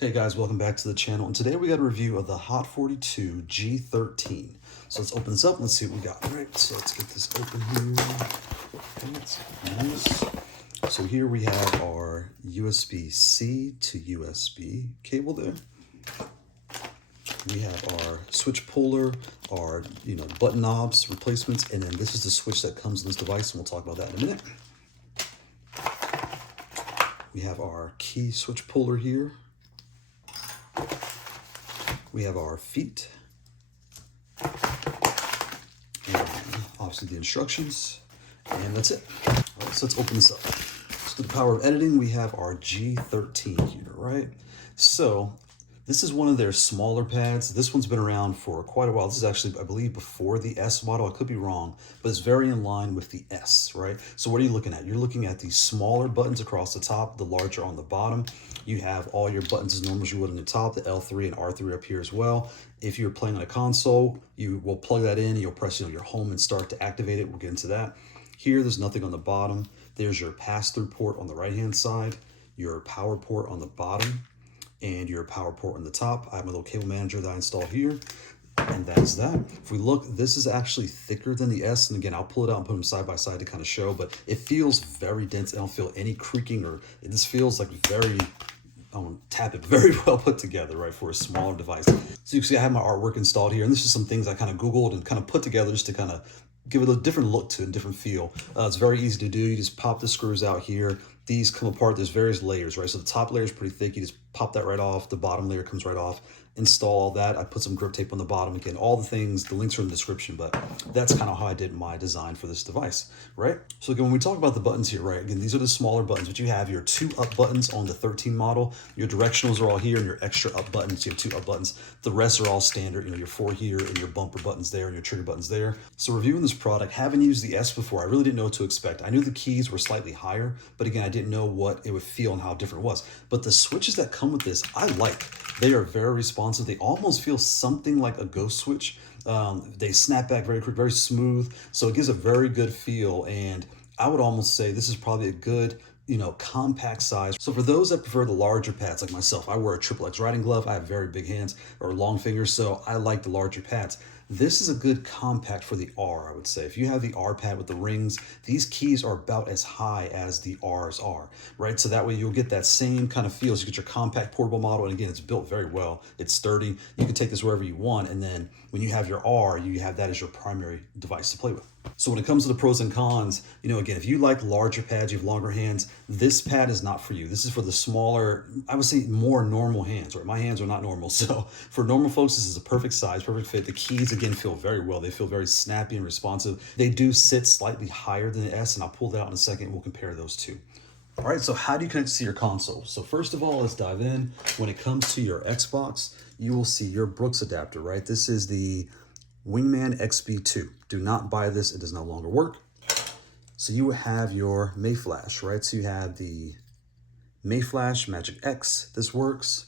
Hey guys, welcome back to the channel, and today we got a review of the Haute42 G13. So let's open this up and let's see what we got. All right, so let's get this open here. Okay, let's open this. So here we have our USB-C to USB cable there. We have our switch puller, our button knobs, replacements, and then this is the switch that comes in this device, and we'll talk about that in a minute. We have our key switch puller here. We have our feet, and obviously the instructions, and that's it. All right, so let's open this up. So the power of editing, we have our G13 here, right? So this is one of their smaller pads. This one's been around for quite a while. This is actually, I believe, before the S model. I could be wrong, but it's very in line with the S, right? So what are you looking at? You're looking at the smaller buttons across the top, the larger on the bottom. You have all your buttons as normal as you would on the top, the L3 and R3 up here as well. If you're playing on a console, you will plug that in and you'll press your home and start to activate it. We'll get into that. Here, there's nothing on the bottom. There's your pass-through port on the right-hand side, your power port on the bottom, and your power port on the top. I have my little cable manager that I installed here, and that's that. If we look, this is actually thicker than the S, and again, I'll pull it out and put them side by side to kind of show, but it feels very dense. I don't feel any creaking, or it just feels like very, I won't tap it, very well put together, right, for a smaller device. So you can see I have my artwork installed here, and this is some things I kind of Googled and kind of put together just to kind of give it a different look to it, a different feel. It's very easy to do. You just pop the screws out here. These come apart. There's various layers, right? So the top layer is pretty thick. You just pop that right off. The bottom layer comes right off. Install all that. I put some grip tape on the bottom. Again, all the things, the links are in the description, but that's kind of how I did my design for this device, right? So again, when we talk about the buttons here, right? Again, these are the smaller buttons, but you have your 2 up buttons on the 13 model. Your directionals are all here, and your extra up buttons, you have 2 up buttons. The rest are all standard, your 4 here, and your bumper buttons there, and your trigger buttons there. So reviewing this product, having used the S before, I really didn't know what to expect. I knew the keys were slightly higher, but again, I didn't know what it would feel and how different it was. But the switches that come with this, I like. They are very responsive. They almost feel something like a ghost switch. They snap back very quick, very smooth. So it gives a very good feel. And I would almost say this is probably a good, compact size. So for those that prefer the larger pads like myself, I wear a XXX riding glove. I have very big hands or long fingers, so I like the larger pads. This is a good compact for the R, I would say. If you have the R pad with the rings, these keys are about as high as the R's are, right? So that way you'll get that same kind of feel. So you get your compact portable model, and again, it's built very well. It's sturdy. You can take this wherever you want, and then when you have your R, you have that as your primary device to play with. So when it comes to the pros and cons, again, if you like larger pads, you have longer hands, this pad is not for you. This is for the smaller, I would say more normal hands, right? My hands are not normal. So for normal folks, this is a perfect size, perfect fit. The keys, again, feel very well. They feel very snappy and responsive. They do sit slightly higher than the S, and I'll pull that out in a second. We'll compare those two. All right, so how do you connect to your console? So first of all, let's dive in. When it comes to your Xbox, you will see your Brooks adapter, right? This is the Wingman XB2. Do not buy this, it does no longer work. So you have your Mayflash, right? So you have the Mayflash Magic X, this works.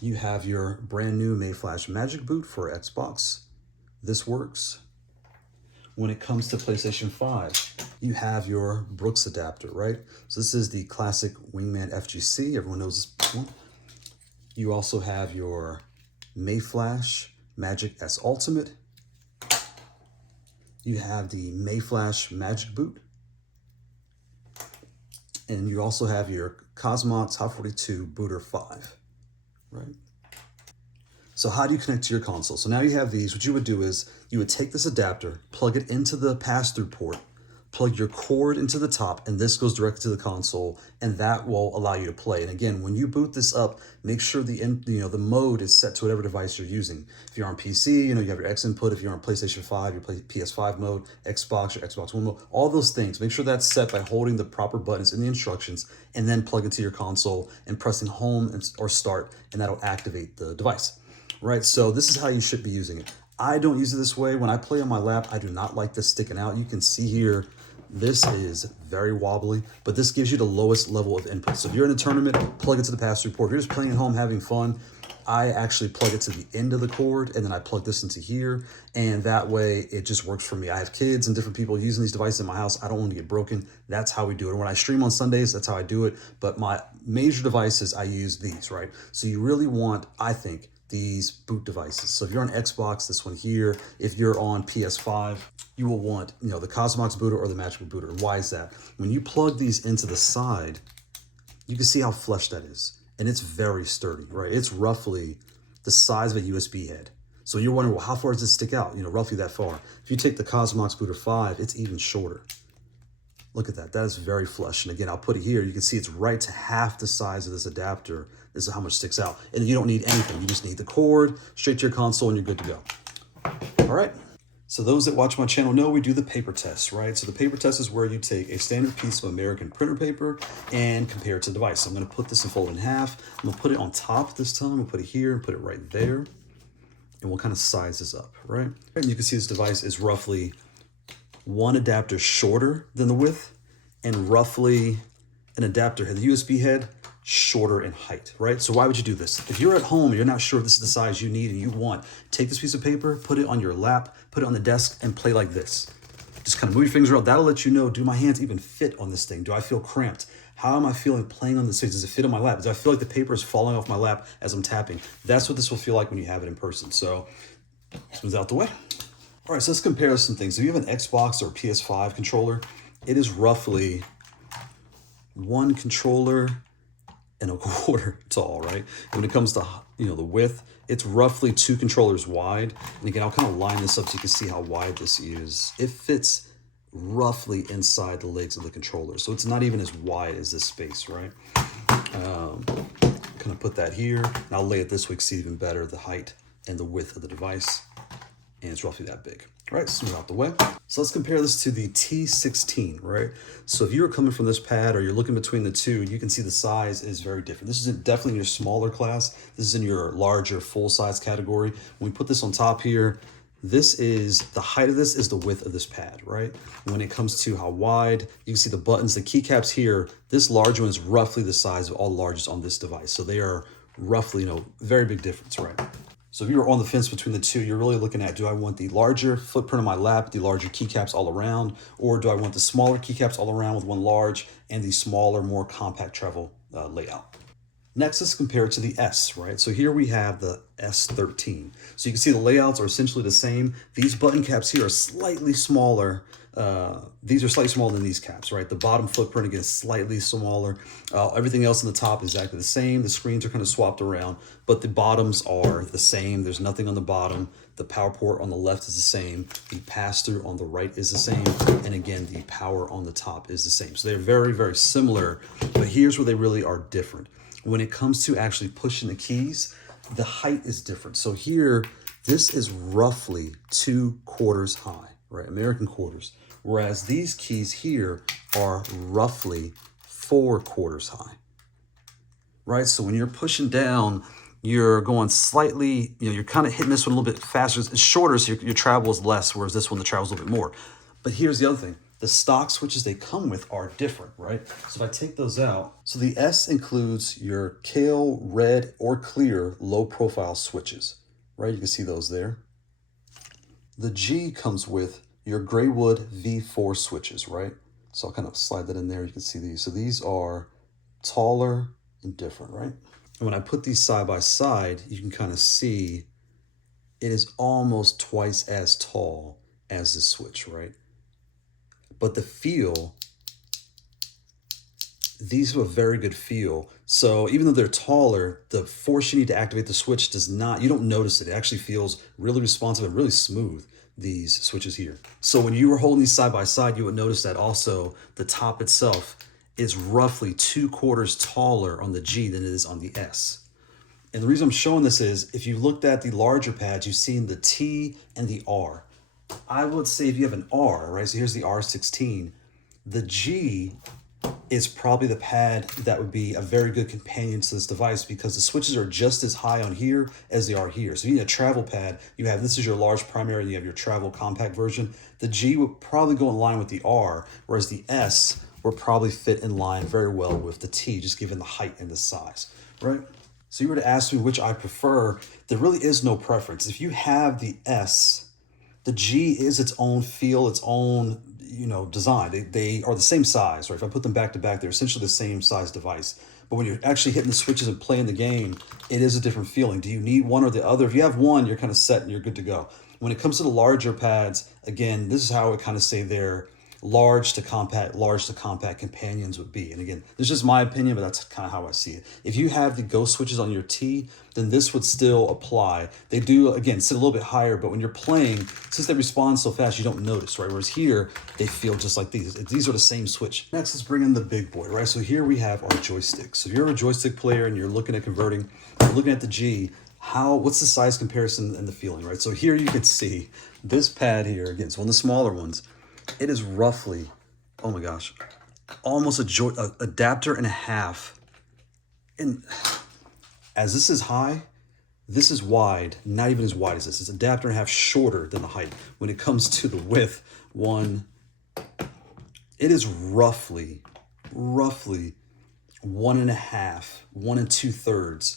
You have your brand new Mayflash MagicBoot for Xbox, this works. When it comes to PlayStation 5, you have your Brooks adapter, right? So this is the classic Wingman FGC, everyone knows this one. You also have your Mayflash Magic S Ultimate. You have the Mayflash MagicBoot. And you also have your Cosmox Haute42 Booter 5, right? So how do you connect to your console? So now you have these. What you would do is you would take this adapter, plug it into the pass-through port, plug your cord into the top, and this goes directly to the console, and that will allow you to play. And again, when you boot this up, make sure the mode is set to whatever device you're using. If you're on PC, you have your X input. If you're on PlayStation 5, your PS5 mode, Xbox, your Xbox One mode, all those things. Make sure that's set by holding the proper buttons in the instructions, and then plug it to your console and pressing home or start, and that'll activate the device. Right, so this is how you should be using it. I don't use it this way. When I play on my lap, I do not like this sticking out. You can see here, this is very wobbly, but this gives you the lowest level of input. So if you're in a tournament, plug it to the pass-through port. If you're just playing at home, having fun, I actually plug it to the end of the cord, and then I plug this into here, and that way it just works for me. I have kids and different people using these devices in my house. I don't want to get broken. That's how we do it. And when I stream on Sundays, that's how I do it. But my major devices, I use these, right? So you really want, I think, these boot devices. So if you're on Xbox, this one here. If you're on PS5, you will want, you know, the Cosmox booter or the MagicBoot booter. And why is that? When you plug these into the side, you can see how flush that is. And it's very sturdy, right? It's roughly the size of a USB head. So you're wondering, well, how far does this stick out? You know, roughly that far. If you take the Cosmox Booter 5, it's even shorter. Look at that. That is very flush. And again, I'll put it here. You can see it's right to half the size of this adapter. This is how much sticks out. And you don't need anything. You just need the cord, straight to your console, and you're good to go. All right. So those that watch my channel know we do the paper test, right? So the paper test is where you take a standard piece of American printer paper and compare it to the device. So I'm going to put this and fold it in half. I'm going to put it on top this time. We'll put it here and put it right there. And we'll kind of size this up, right? And you can see this device is roughly one adapter shorter than the width, and roughly an adapter head, the USB head, shorter in height, right? So why would you do this? If you're at home and you're not sure if this is the size you need and you want, take this piece of paper, put it on your lap, put it on the desk, and play like this. Just kind of move your fingers around. That'll let you know, do my hands even fit on this thing? Do I feel cramped? How am I feeling playing on this thing? Does it fit on my lap? Do I feel like the paper is falling off my lap as I'm tapping? That's what this will feel like when you have it in person. So this one's out the way. All right, so let's compare some things. If you have an Xbox or PS5 controller, it is roughly one controller and a quarter tall, right? And when it comes to, you know, the width, it's roughly 2 controllers wide. And again, I'll kind of line this up so you can see how wide this is. It fits roughly inside the legs of the controller. So it's not even as wide as this space, right? Kind of put that here, and I'll lay it this way to see even better the height and the width of the device. And it's roughly that big. All right, smooth out the way. So let's compare this to the T16, right? So if you're coming from this pad or you're looking between the two, you can see the size is very different. This is definitely in your smaller class. This is in your larger full size category. When we put this on top here, this is, the height of this is the width of this pad, right? When it comes to how wide, you can see the buttons, the keycaps here, this large one is roughly the size of all the largest on this device. So they are roughly, you know, very big difference, right? So if you were on the fence between the two, you're really looking at, do I want the larger footprint on my lap, the larger keycaps all around, or do I want the smaller keycaps all around with one large and the smaller, more compact travel layout? Next, let's compare it to the S, right? So here we have the S13. So you can see the layouts are essentially the same. These button caps here are slightly smaller. These are slightly smaller than these caps, right? The bottom footprint, again, is slightly smaller. Everything else on the top is exactly the same. The screens are kind of swapped around, but the bottoms are the same. There's nothing on the bottom. The power port on the left is the same. The pass-through on the right is the same. And again, the power on the top is the same. So they're very, very similar, but here's where they really are different. When it comes to actually pushing the keys, the height is different. So here, this is roughly 2 quarters high, right? American quarters. Whereas these keys here are roughly 4 quarters high, right? So when you're pushing down, you're going slightly, you know, you're kind of hitting this one a little bit faster. It's shorter, so your travel is less, whereas this one, the travel is a little bit more. But here's the other thing. The stock switches they come with are different, right? So if I take those out, so the S includes your Kailh red or clear low profile switches, right? You can see those there. The G comes with your Graywood V4 switches, right? So I'll kind of slide that in there. You can see these. So these are taller and different, right? And when I put these side by side, you can kind of see it is almost twice as tall as the switch, right? But the feel, these have a very good feel. So even though they're taller, the force you need to activate the switch does not, you don't notice it. It actually feels really responsive and really smooth, these switches here. So when you were holding these side by side, you would notice that also the top itself is roughly 2 quarters taller on the G than it is on the S. And the reason I'm showing this is if you looked at the larger pads, you've seen the T and the R. I would say if you have an R, right? So here's the R16. The G is probably the pad that would be a very good companion to this device because the switches are just as high on here as they are here. So if you need a travel pad, you have, this is your large primary, and you have your travel compact version. The G would probably go in line with the R, whereas the S would probably fit in line very well with the T, just given the height and the size, right? So you were to ask me which I prefer, there really is no preference. If you have the S, the G is its own feel, its own, design. They are the same size, right? If I put them back to back, they're essentially the same size device. But when you're actually hitting the switches and playing the game, it is a different feeling. Do you need one or the other? If you have one, you're kind of set and you're good to go. When it comes to the larger pads, again, this is how I would kind of say they're large to compact companions would be. And again, this is just my opinion, but that's kind of how I see it. If you have the ghost switches on your T, then this would still apply. They do, again, sit a little bit higher, but when you're playing, since they respond so fast, you don't notice, right? Whereas here, they feel just like these. These are the same switch. Next, let's bring in the big boy, right? So here we have our joystick. So if you're a joystick player and you're looking at converting, you're looking at the G, what's the size comparison and the feeling, right? So here you can see this pad here, again, it's one of the smaller ones. It is roughly, oh my gosh, almost a adapter and a half. And as this is high, this is wide, not even as wide as this. It's an adapter and a half shorter than the height. When it comes to the width, it is roughly 1 2/3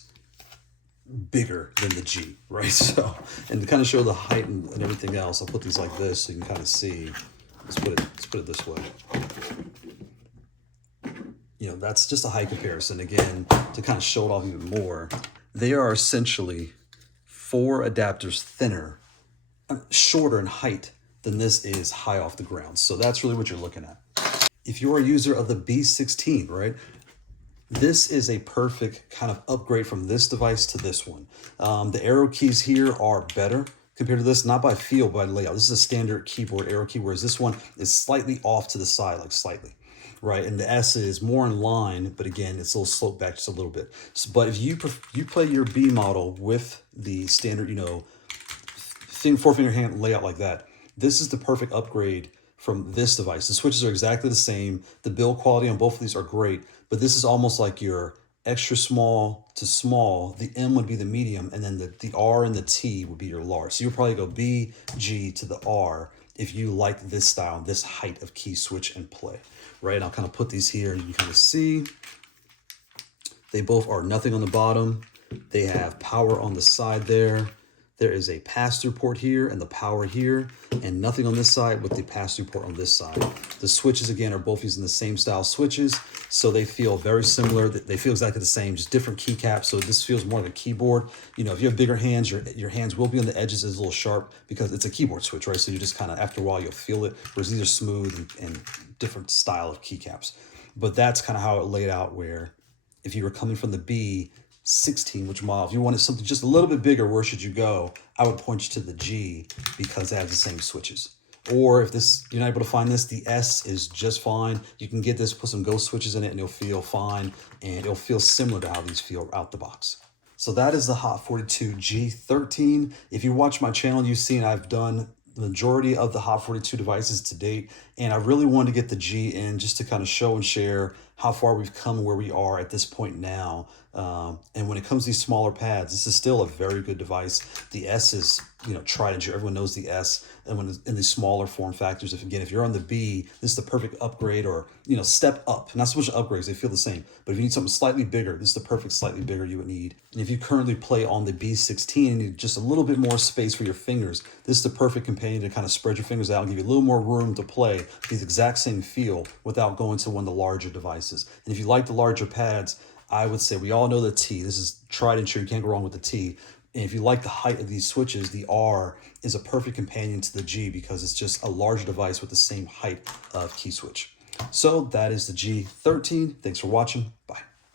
bigger than the G, right? So, and to kind of show the height and everything else, I'll put these like this so you can kind of see. Let's put it this way. That's just a height comparison. Again, to kind of show it off even more, they are essentially 4 adapters thinner, shorter in height than this is high off the ground. So that's really what you're looking at. If you're a user of the B16, right? This is a perfect kind of upgrade from this device to this one. The arrow keys here are better compared to this, not by feel, but by layout. This is a standard keyboard arrow key, whereas this one is slightly off to the side, like slightly, right? And the S is more in line, but again, it's a little sloped back just a little bit. But if you play your B model with the standard, 4-finger hand layout like that, this is the perfect upgrade from this device. The switches are exactly the same. The build quality on both of these are great, but this is almost like your extra small to small. The M would be the medium, and then the R and the T would be your large. So you'll probably go B, G to the R if you like this style, this height of key switch and play, right? And I'll kind of put these here and you can kind of see. They both are nothing on the bottom. They have power on the side there. There is a pass-through port here and the power here, and nothing on this side with the pass-through port on this side. The switches, again, are both using the same style switches, so they feel very similar. They feel exactly the same, just different keycaps. So this feels more like a keyboard. If you have bigger hands, your hands will be on the edges, it's a little sharp because it's a keyboard switch, right? So you just kind of, after a while, you'll feel it, whereas these are smooth and different style of keycaps. But that's kind of how it laid out, where if you were coming from the B16, which model, if you wanted something just a little bit bigger, where should you go? I would point you to the G because they have the same switches. Or if you're not able to find this, the S is just fine. You can get this, put some ghost switches in it, and it'll feel fine, and it'll feel similar to how these feel out the box. So that is the Haute42 G13. If you watch my channel, you've seen I've done the majority of the Haute42 devices to date, and I really wanted to get the G in just to kind of show and share how far we've come and where we are at this point now. And when it comes to these smaller pads, this is still a very good device. The S is, tried and true. Everyone knows the S. And when in these smaller form factors, if you're on the B, this is the perfect upgrade, or, step up. Not so much upgrades, they feel the same. But if you need something slightly bigger, this is the perfect slightly bigger you would need. And if you currently play on the B16 and need just a little bit more space for your fingers, this is the perfect companion to kind of spread your fingers out and give you a little more room to play the exact same feel without going to one of the larger devices. And if you like the larger pads, I would say we all know the T. This is tried and true. You can't go wrong with the T. And if you like the height of these switches, the R is a perfect companion to the G because it's just a larger device with the same height of key switch. So that is the G13. Thanks for watching.